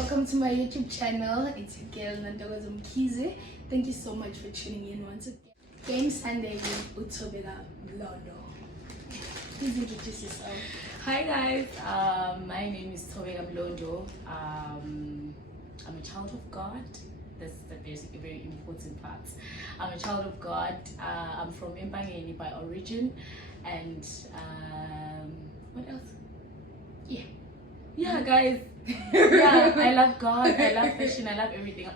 welcome to my YouTube channel. It's your girl Ntokozo Mbambo. Thank you so much for tuning in once again. Game Sunday with Thobeka Mlondo. Please introduce yourself. Hi guys, my name is Thobeka Mlondo. I'm a child of God. That's the very important part. I'm a child of God. I'm from Empangeni by origin, and what else? Yeah, guys. Yeah, I love God. I love fashion. I love everything.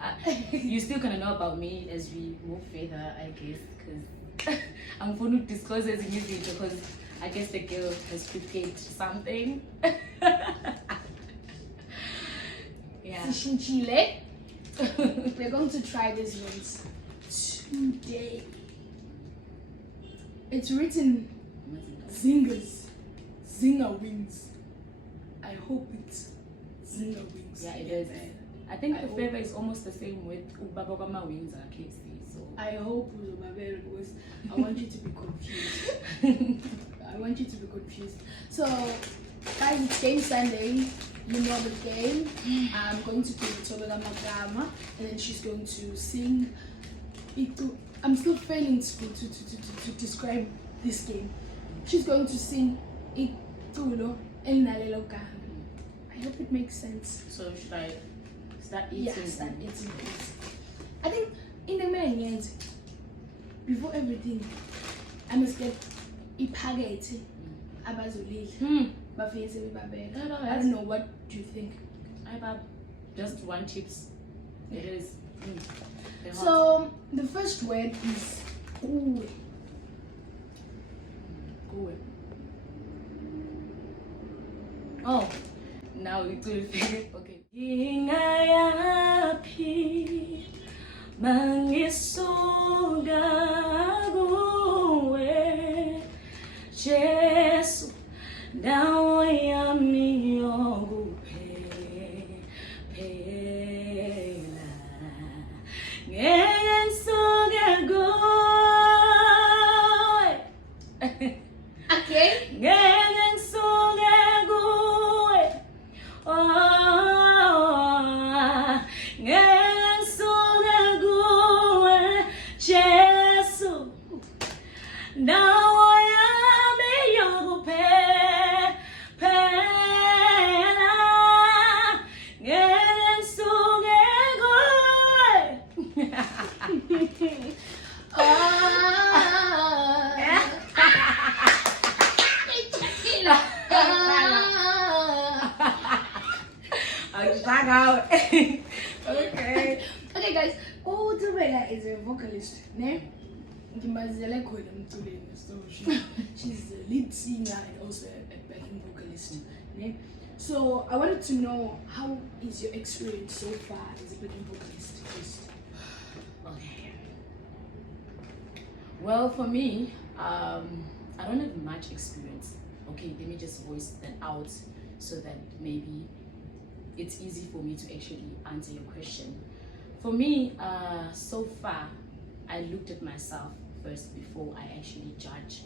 You still gonna know about me as we move further, I guess, because I'm going to disclose it in this video because I guess the girl has prepared something. Yeah. We're going to try this rinse today. It's written Zingers, Zinger Wings. I hope it's Zinger Wings. Yeah, it is. I think the flavor is almost the same with Thobeka Wings or KC. So I hope because I want you to be confused. I want you to be confused. So, guys, it's Game Sunday. You know the game. I'm going to do Thobeka Mlondo, and then she's going to sing. I'm still failing to describe this game. She's going to sing Itulo Elinalelo Gama. I hope it makes sense. So should I start eating? Yeah, start eating, please. I think in the main end, before everything, I must get ipagete abazolile. I don't know, what do you think? I have just one chips. It is. So the first word is kuwe. Kuwe. Oh, now we do it. Okay. Ingayapi mangisuke kuwe Jesu ndawo yami yokuphela ngeke ngisuke kuwe. Okay. Ngeke ngisuke kuwe. Ngeke ngisuke kuwe Jesu ndawo yami yokuphela ngeke ngisuke kuwe. Back out. Okay. Okay, guys. Thobeka is a vocalist, ne? So she's a lead singer and also a backing vocalist, ne? So I wanted to know, how is your experience so far as a backing vocalist? Okay. Well, for me, I don't have much experience. Okay, let me just voice that out so that maybe it's easy for me to actually answer your question. For me, so far, I looked at myself first before I actually judge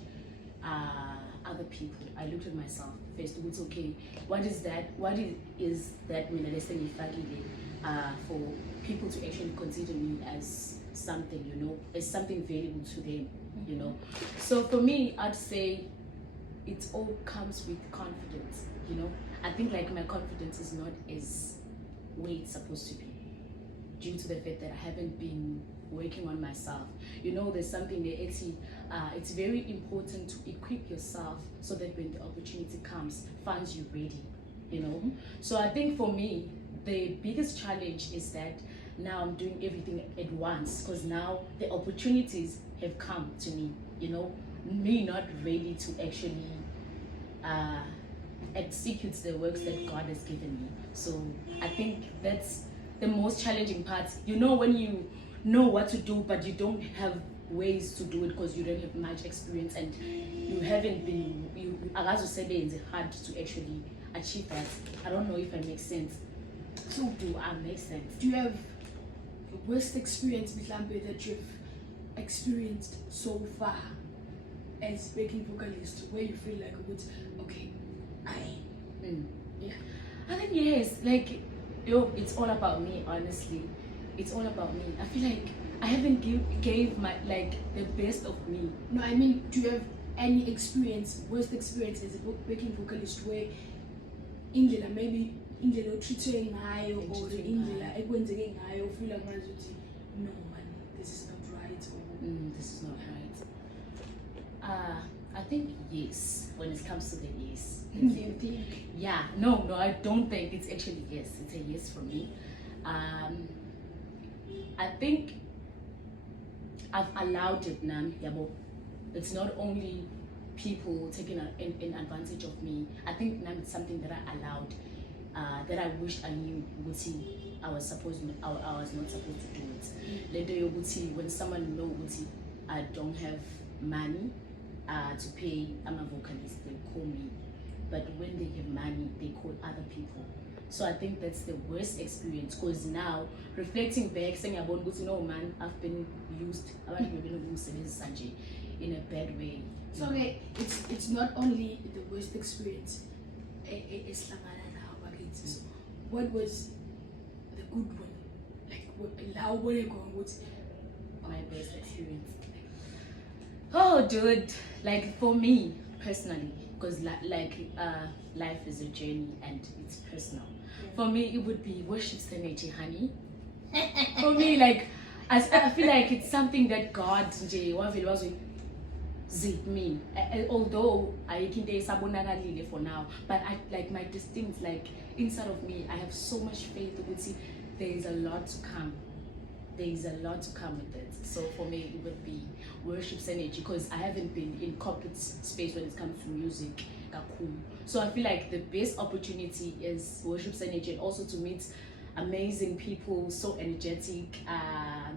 other people. I looked at myself first. It's okay. What is that? What is that? For people to actually consider me as something, you know, as something valuable to them, you know. So for me, I'd say it all comes with confidence, you know. I think like my confidence is not as where it's supposed to be due to the fact that I haven't been working on myself. You know, there's something there, it's very important to equip yourself so that when the opportunity comes, finds you ready, you know. So I think for me, the biggest challenge is that now I'm doing everything at once because now the opportunities have come to me, you know, me not ready to actually execute the works that God has given me. So I think that's the most challenging part. You know, when you know what to do but you don't have ways to do it because you don't have much experience and you haven't been, you it's hard to actually achieve that. I don't know if I make sense. So do I make sense? Do you have the worst experience with Lambe that you've experienced so far as backing vocalist, where you feel like, okay, yeah, I think yes, like Yo, it's all about me, honestly. It's all about me. I feel like I haven't gave my like the best of me. No, I mean, do you have any experience, worst experience as a backing vocalist where maybe indlela otreatwe ngayo or indlela ekwenzeke ngayo ufeel like no man, this is not right or this is not right. I think yes, when it comes to the yes. You think? Yeah, no, I don't think it's actually yes. It's a yes for me. I think I've allowed it now. It's not only people taking an advantage of me. I think now it's something that I allowed, that I wish I knew I was not supposed to do it. Lendawo when someone knows I don't have money to pay, I'm a vocalist, they call me. But when they have money, they call other people. So I think that's the worst experience, because now reflecting back, saying about no man, I've been used in a bad way. So okay, it's not only the worst experience. What was the good one? Like how were you going with my best experience? Oh, dude, like for me personally, because life is a journey and it's personal. For me, it would be worship synergy, honey. For me, like I feel like it's something that God zip me. Although I can say for now, but I like my distinct, like inside of me, I have so much faith that there is a lot to come. There is a lot to come with it. So for me, it would be worship synergy, because I haven't been in corporate space when it comes to music. So I feel like the best opportunity is worship synergy, and also to meet amazing people, so energetic,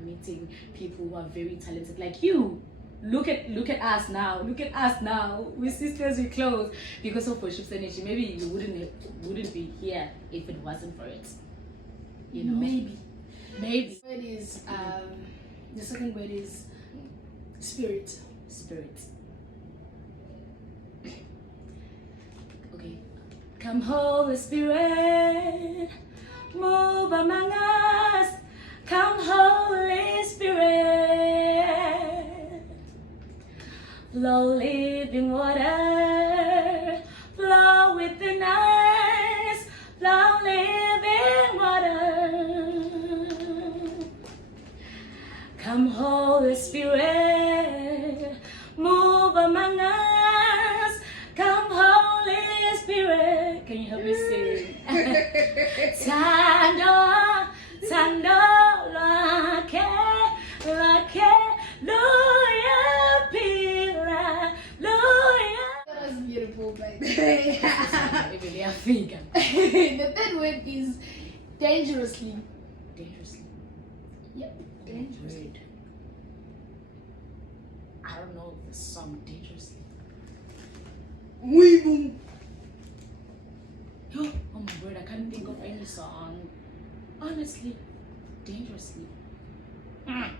meeting people who are very talented like you. Look at us now. Look at us now. We're sisters, we're close because of worship synergy. Maybe you wouldn't be here if it wasn't for it. You know? Maybe. The word is the second word is spirit. Okay. Come Holy Spirit, move among us. Come Holy Spirit, flow living water, flow within us, flow living water. Come Holy Spirit, move among us. Come Holy Spirit. Can you help me sing? Tando, lake, loya, pila, loya. That was beautiful, by the way. The third word is dangerously. Yep, dangerously. I don't know the song dangerously. Weeboom. Oh my word, I can't think of any song. Honestly, dangerously. Child.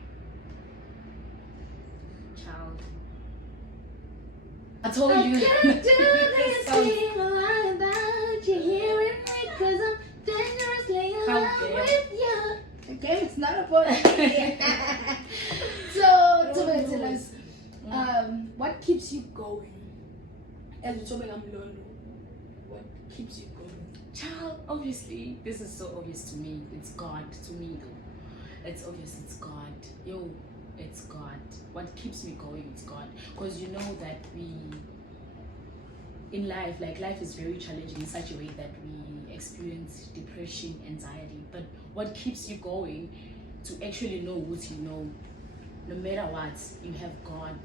I told you. Can't do this thing without you hearing me, 'cause I'm dangerously in love with you. The game is not about me. So, Thobeka, tell us, what keeps you going? As Thobeka Mlondo, what keeps you going? Child, obviously, this is so obvious to me. It's God to me, though. It's obvious, it's God. Yo, it's God. What keeps me going is God. Because you know that in life, like life is very challenging in such a way that we experience depression, anxiety. But what keeps you going to actually know what you know, no matter what, you have God.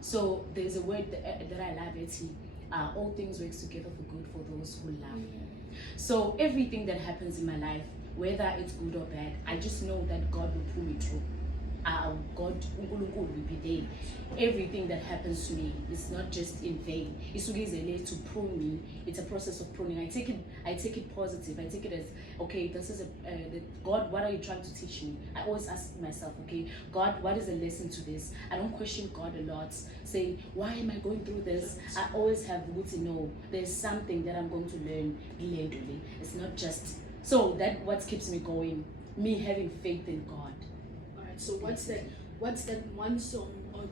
So there's a word that I love, it's all things work together for good for those who love. So everything that happens in my life, whether it's good or bad, I just know that God will pull me through. God will be there. Everything that happens to me is not just in vain. It's to prune me. It's a process of pruning. I take it positive. I take it as, okay, this is God, what are you trying to teach me? I always ask myself, okay, God, what is the lesson to this? I don't question God a lot. Say, why am I going through this? I always have good to know there's something that I'm going to learn. It's not just So that what keeps me going, me having faith in God. Alright, so what's that one song, or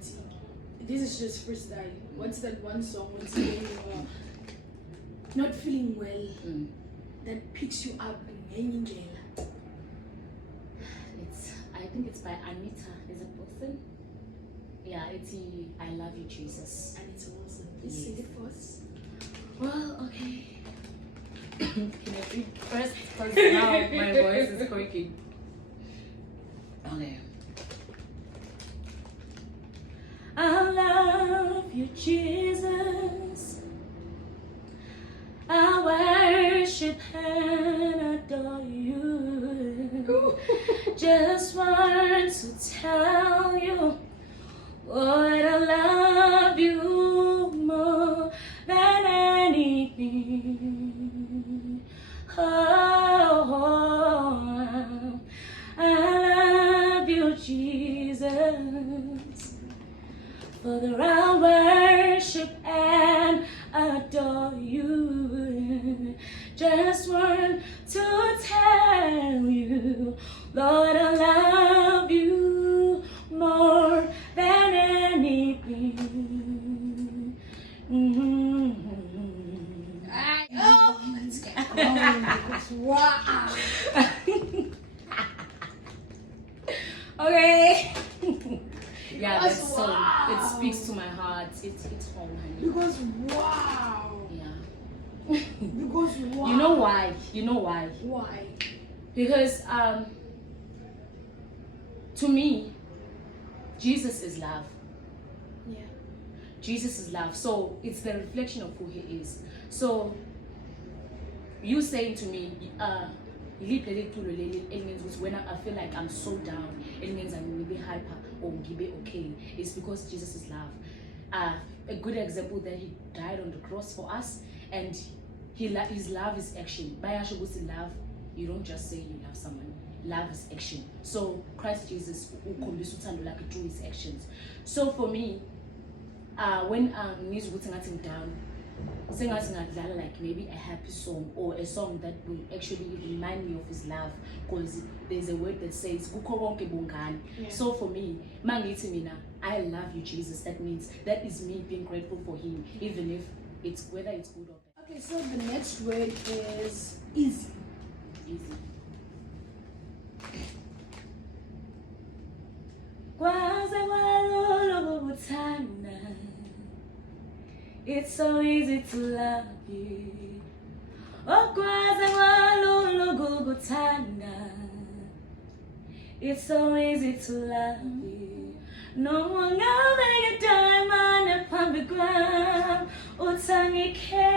this is just freestyle. What's that one song when you are not feeling well that picks you up in jail? I think it's by Anita. Is it Wilson? Yeah, it's I Love You, Jesus. Anita Wilson. Please sing it for us. Well, okay. Can I read first? Because now my voice is quaking. Okay. I love you, Jesus. I worship and adore you. Just want to tell you, Lord, I love you more than anything. Oh, I love you, Jesus. Father, I worship and adore you. Just want to tell you, Lord, I love you more than anything. Let's get going. Wow. Okay. Yeah, that Because song, wow. it speaks to my heart. It's home, honey. Because wow. Yeah. Because wow. You know why? You know why? Why? Because to me, Jesus is love. Yeah. Jesus is love. So it's the reflection of who he is. So you saying to me, it means when I feel like I'm so down, it means I will be hyper or will be okay. It's because Jesus is love. A good example that he died on the cross for us, and his love is action. By love, you don't just say you love someone. Love is action. So Christ Jesus through his actions. So for me, when needs getting down, singers like maybe a happy song or a song that will actually remind me of his love, because there's a word that says so for me, I love you, Jesus. That means that is me being grateful for him, even if it's whether it's good or bad. Okay, so the next word is easy. Easy. It's so easy to love you. It's so easy to love you. No one make a diamond upon the ground. Ngeke.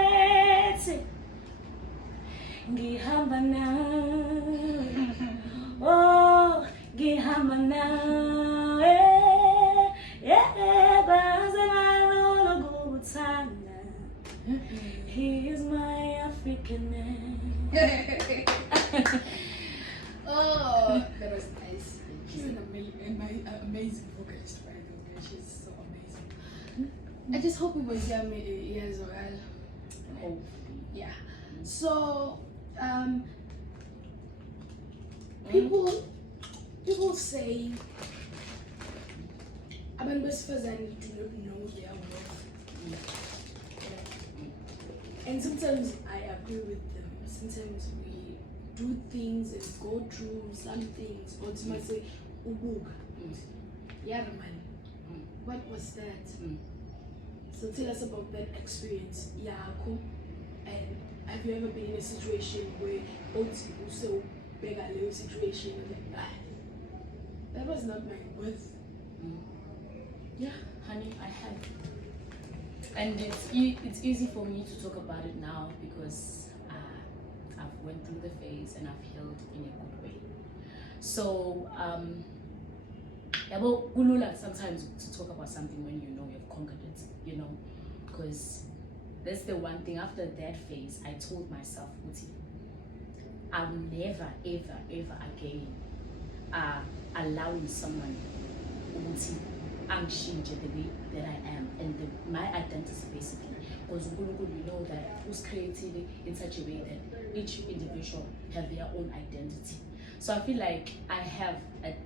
Ngihamba nawe. Oh, ngihamba nawe. He is my African name. Oh, that was nice. She's an amazing vocalist, by the way. She's so amazing. I just hope it was here as well. Oh, yeah. So, people say abantu besifazane do not know their worth. And sometimes I agree with them. Sometimes we do things and go through some things. Ultimately say, Ubuga. Yaraman. What was that? So tell us about that experience. Yako. And have you ever been in a situation where also beg a little situation and like, that was not my worth? Yeah, honey, I have. And it's easy for me to talk about it now because I've went through the phase and I've healed in a good way. So sometimes to talk about something when you know you've conquered it, you know, because that's the one thing. After that phase, I told myself, Bucie, I'll never ever again allowing someone to change the way that I am and my identity basically, because you know that who's created in such a way that each individual have their own identity. So I feel like I have at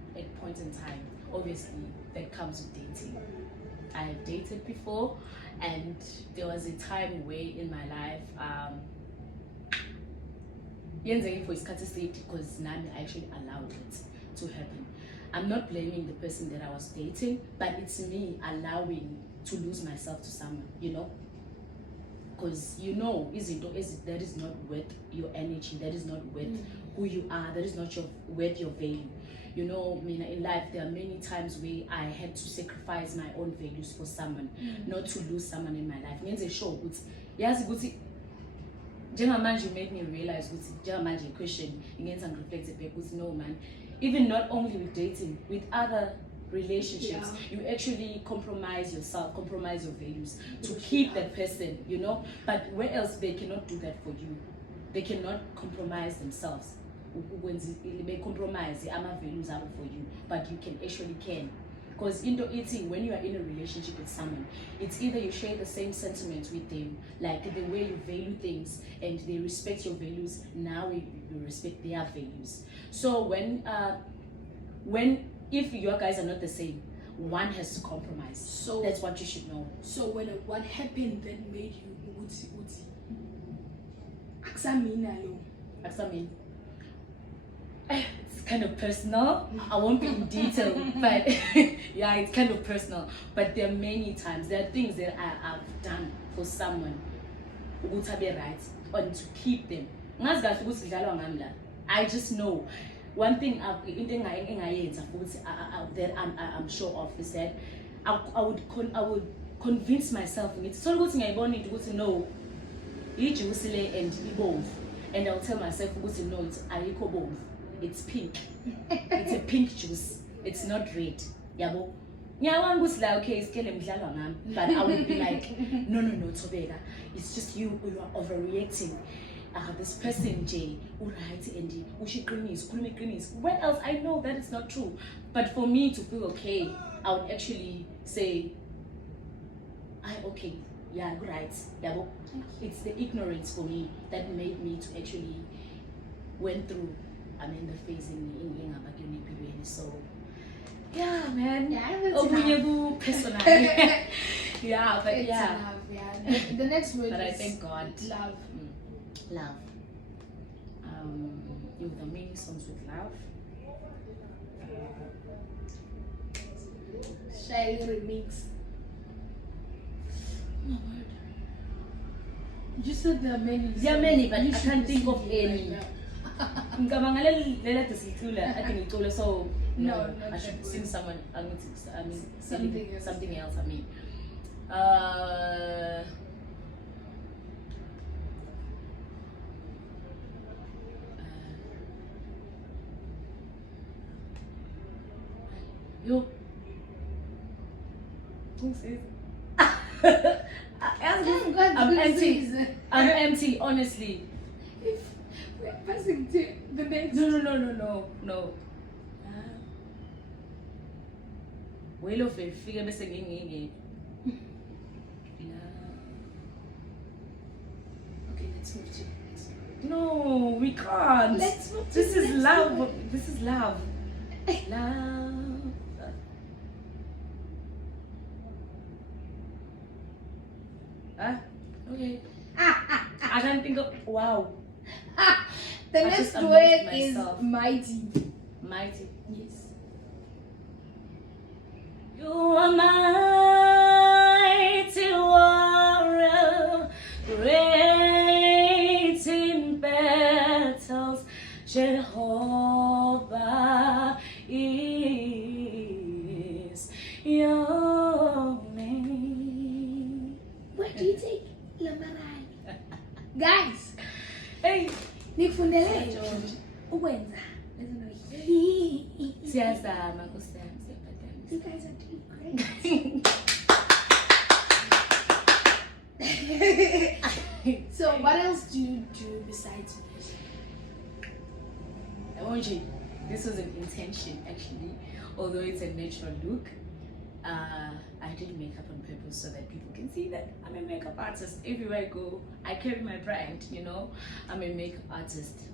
points in time, obviously that comes with dating. I have dated before, and there was a time where in my life for because Nami actually allowed it to happen. I'm not blaming the person that I was dating, but it's me allowing to lose myself to someone, you know, because you know that is not worth your energy, that is not worth who you are, that is not worth your value. You know, I mean, in life there are many times where I had to sacrifice my own values for someone, not to lose someone in my life. Ngenze sure ukuthi yazi ukuthi njengamanje you made me realize ukuthi njengamanje question ingenza ngireflect back ukuthi no man, even not only with dating, with other relationships, you actually compromise yourself, compromise your values to keep that person, you know. But where else they cannot do that for you? They cannot compromise themselves. They compromise the values for you, but you can. Because when you are in a relationship with someone, it's either you share the same sentiments with them, like the way you value things, and they respect your values. Now you respect their values. So if your guys are not the same, one has to compromise. So that's what you should know. So what happened that made you uthi aksamina lo? Aksamin. It's kind of personal. I won't be in detail, but yeah, it's kind of personal. But there are many times, there are things that I've done for someone who would be right and to keep them. I just know. One thing that I'm sure of is that I would convince myself in it. So good thing I wanted to know each and I'll tell myself no, it's aliko, it's pink. It's a pink juice. It's not red. Yabo. Nyawan was like, okay, it's killing me, but I would be like, no, Thobeka, it's just you are overreacting. This person Jay, alright, and Ushi where else? I know that is not true. But for me to feel okay, I would actually say, okay, yeah, right. Yeah, it's the ignorance for me that made me to actually went through the phase in so yeah, man. Yeah, personal. Yeah, but it's yeah. Love, yeah. The next word but is I thank God. Love. Love. There are many songs with love. Shy remix. Oh my word. You said there are many. There are many, but You I should can't think of sing any. right So No, I should sing someone. Something else. Something else. Yo. Who says? I'm empty. I'm empty, honestly. If we're passing to the next. No. Well, of it, figure me singing. Okay, let's move to the next one. No, we can't. Let's move to This the is next love. one. This is love. Love. Okay. I don't think of. Wow. The I next just word amazed is myself. mighty. Mighty. Yes. You are mighty warrior, great in battles. Jehovah is your name. Where do you take Lamarai? Guys, Hey, nikufundele ukwenza. siyazama kusema. You guys are doing great. So what else do you do besides music? I want you. This was an intention actually, although it's a natural look. I did makeup on purpose so that people can see that I'm a makeup artist. Everywhere I go, I carry my brand, you know. I'm a makeup artist.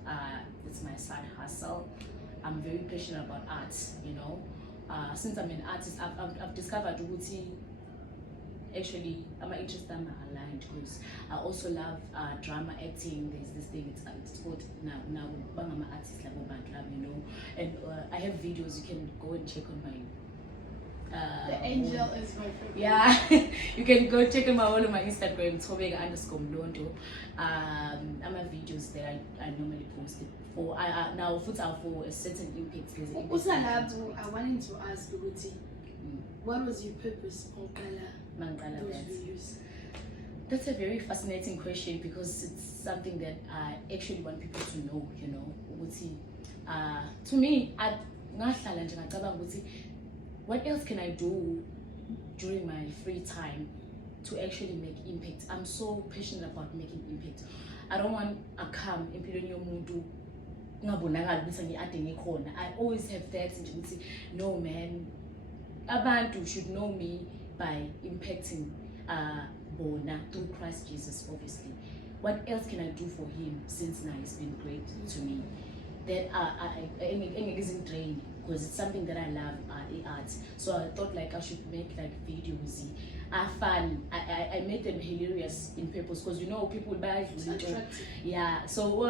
It's my side hustle. I'm very passionate about art, you know. Since I'm an artist, I've discovered Bucie. Actually, my interests are aligned because I also love drama acting. There's this thing, it's called now I'm an artist like you know. And I have videos. You can go and check on my the angel is my favorite. Yeah, you can go check them out all on my Instagram, Thobeka Mlondo. I'm videos that I normally post it for. Now for a certain impact. I wanted to ask Bucie, what was your purpose on those videos? That's a very fascinating question because it's something that I actually want people to know. You know, Bucie. To me, what else can I do during my free time to actually make impact? I'm so passionate about making impact. I don't want to come in yomuntu. I always have that into no man. Abantu should know me by impacting Bona through Christ Jesus, obviously. What else can I do for him since now he's been great to me? That I isn't drained because it's something that I love, art. So I thought like I should make like videos. Fun. I made them hilarious in purpose because you know people buy it. Yeah. So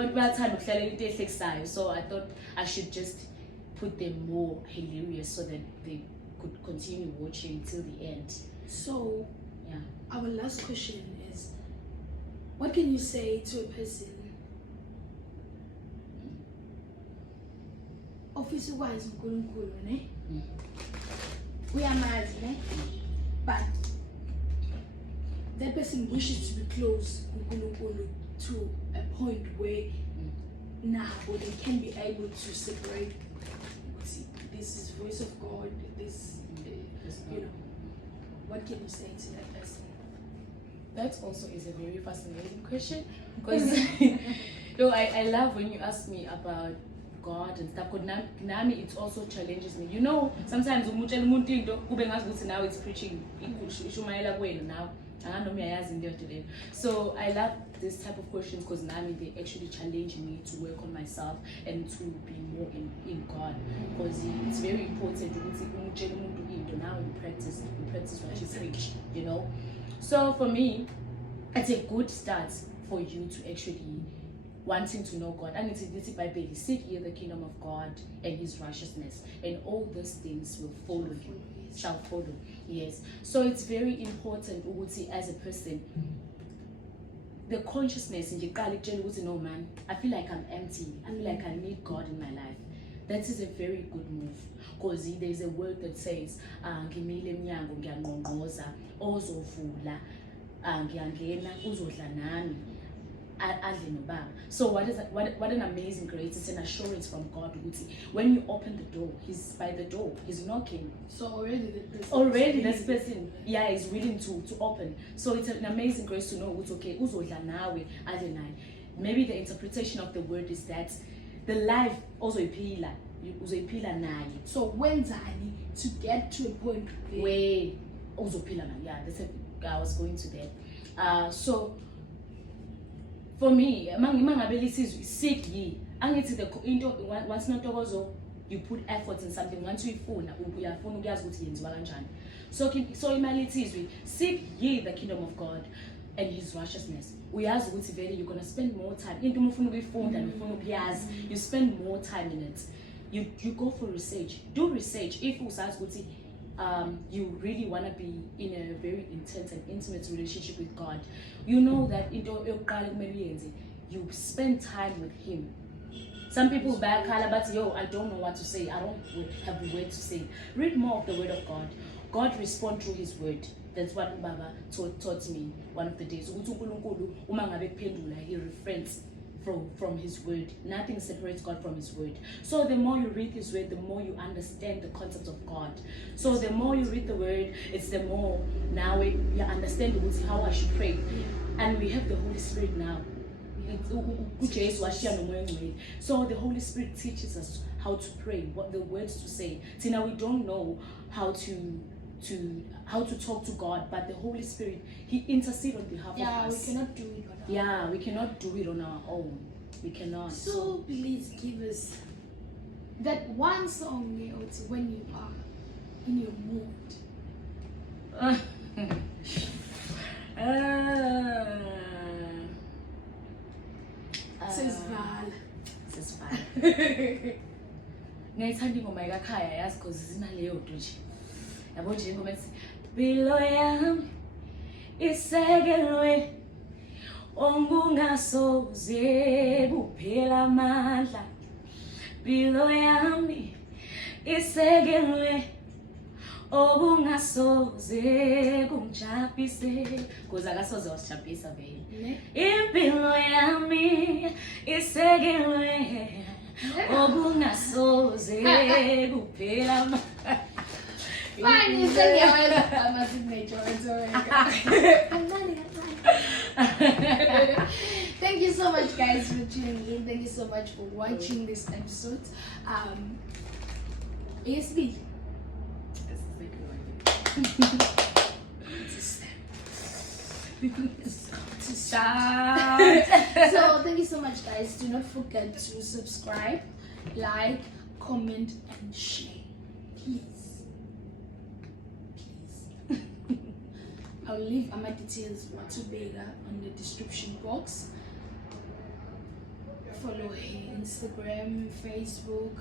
so I thought I should just put them more hilarious so that they could continue watching till the end. So yeah. Our last question is, what can you say to a person office wise uNkulunkulu ne uyamazi ne but that person wishes to be close uNkulunkulu to a point where now they can be able to separate this is voice of God, this you know, what can you say to that person? That also is a very fascinating question because I love when you ask me about God and stuff. Because Nami, it also challenges me. You know, sometimes now it's preaching now. So I love this type of questions because Nami, they actually challenge me to work on myself and to be more in God. Because it's very important now you practice what you preach, you know. So for me, it's a good start for you to actually wanting to know God. And it's Bible, seek ye the kingdom of God and his righteousness, and all those things will follow you, shall follow. Yes. So it's very important as a person. The consciousness in the no man, I feel like I'm empty. I feel like I need God in my life. That is a very good move. Because there's a word that says, so what an amazing grace. It's an assurance from God. When you open the door, he's by the door, he's knocking. So already this person is willing to open. So it's an amazing grace to know it's okay. Maybe the interpretation of the word is that the life also a pillar. So when's to get to a point where also pillar, that's it. I was going to that. So for me, seek ye. Once Ntokozo, you put effort in something. Once you phone, so imalitizwi, seek ye the kingdom of God and his righteousness. We ask you're gonna spend more time. You spend more time in it. You go for research. Do research. If you really want to be in a very intense and intimate relationship with God, you know that you spend time with him. Some people back but I don't know what to say. I don't have a word to say. Read more of the word of God. God responds through his word. That's what Baba taught me one of the days. He refrains from his word. Nothing separates God from his word. So the more you read his word, the more you understand the concept of God. So the more you read the word, it's the more now you understand how I should pray. And we have the Holy Spirit now. So the Holy Spirit teaches us how to pray, what the words to say. See, now we don't know how to talk to God, but the Holy Spirit, He intercedes on behalf of us. We cannot do it on our Yeah, we cannot do it on our own. We cannot. So please give us that one song when you are in your mood. Sesivala. Ngayithanda ingoma ekakhaya yazi because zinaleyo nto nje. Yabo nje ingoma ethi Bilo yami isekelwe ongungasoze kuphela amandla. Bilo yami isekelwe okungasoze kumjabulise because akasoze wasijabulisa vele. Impilo yami isekelwe okungasoze kuphela amandla. Fine, you say I'm a signature. It's alright. I'm done. Thank you so much, guys, for tuning in. Thank you so much for watching this episode. ASB. So thank you so much, guys. Do not forget to subscribe, like, comment, and share. Please. I'll leave my details for Thobeka on the description box. Follow her Instagram, Facebook,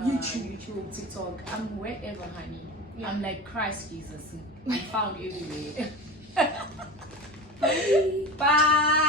YouTube, TikTok. I'm wherever, honey. Yeah. I'm like Christ Jesus. I'm found everywhere. Bye. Bye.